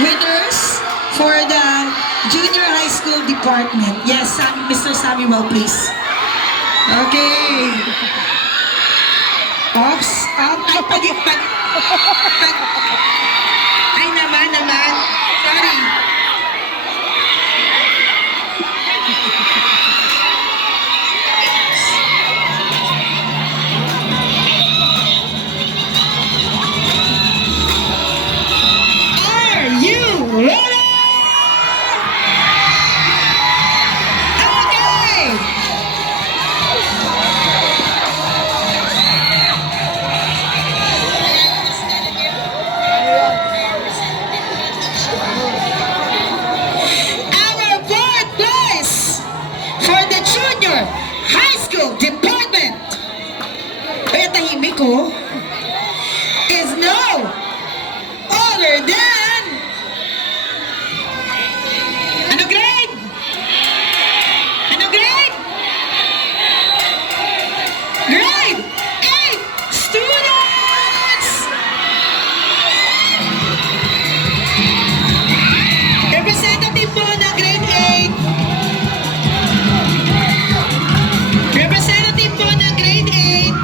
winners for the junior high school department. Yes, Mr. Samuel, please. Okay. Ops, up. Ay, naman. Sorry. Are you ready? Okay. Our fourth place for the junior high school department. Kaya tahimik ko. Is no other than ano grade? Ano grade? Grade 8 students! Representative po ng grade 8. Representative po ng grade 8.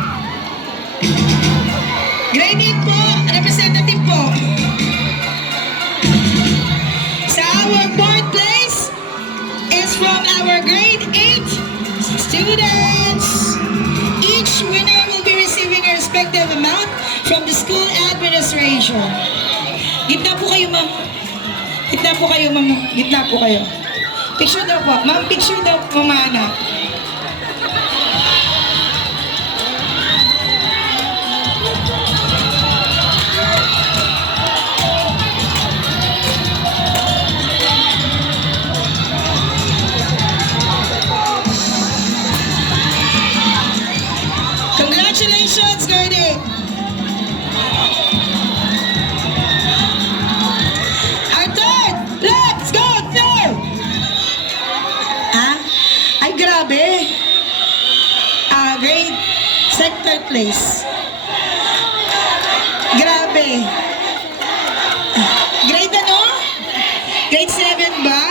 Grade 8 po, representative po. Sa our fourth place is from our grade 8 students. Each winner will be receiving a respective amount from the school administration. Gitna po kayo, ma'am. Gitna po kayo, ma'am. Gitna po kayo. Picture daw po. Ma'am, picture daw po, mana. Congratulations, grade 8. Our third, let's go third. Ay grabe. Grade third place. Grabe. Grade ano? Grade 7 ba?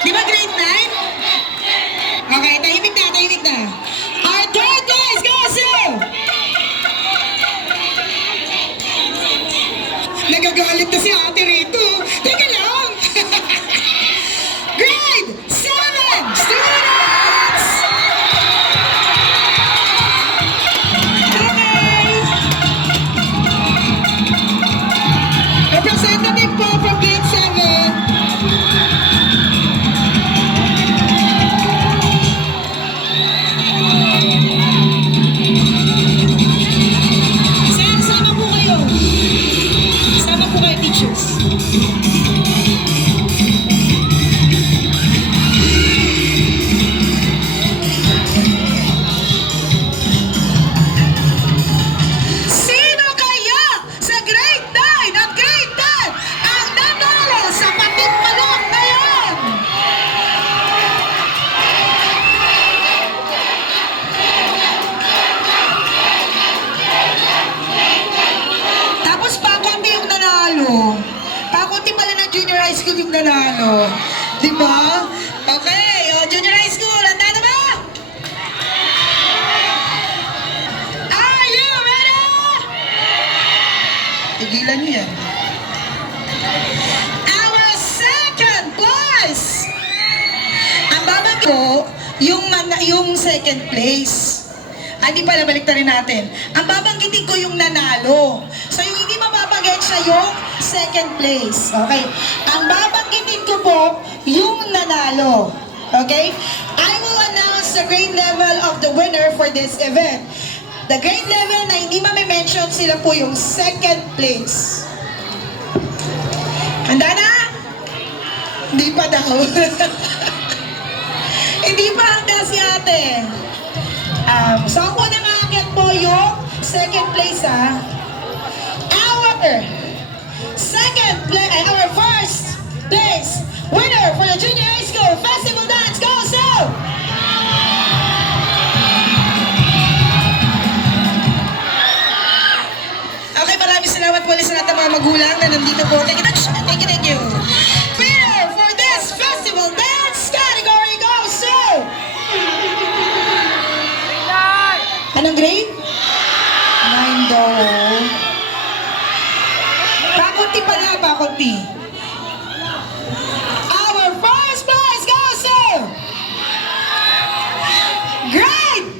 Di ba grade 9? Okay, tahimik na. Our third place goes to... Nagagalit na si ate rito. Teka lang. Grade 7 students! Okay. Representative po from grade 7. Sama po kayo. Sama po kayo, teachers. Sino kaya sa grade 9 at grade 10 ang nanalo sa patimpalak na yan? Tapos pakunti yung nanalo. Pakunti pala ng junior high school yung nanalo. Di ba? Okay, junior high school, handa na ba? Are you ready? Tigilan niyo yan. Our second place. Ang babag ko, yung second place. Hindi pala, baliktarin natin. Ang babanggitin ko yung nanalo. So yung hindi mababanggit siya yung second place. Okay? Ang babanggitin ko po yung nanalo. Okay? I will announce the grade level of the winner for this event. The grade level na hindi mame-mention sila po yung second place. Handa na? Hindi pa daw. Hindi pa handa si ate. So ang unang aakyat po yung second place Our first place winner for the Junior High School Festival Dance goes to... Okay, maraming salamat po sa lahat ng mga magulang na nandito po. Thank you. Thank you. Winner for this festival dance category goes to... Anong grade? 9 daw. Pakunti pa nga, pakunti. Our first prize goes to... Grade!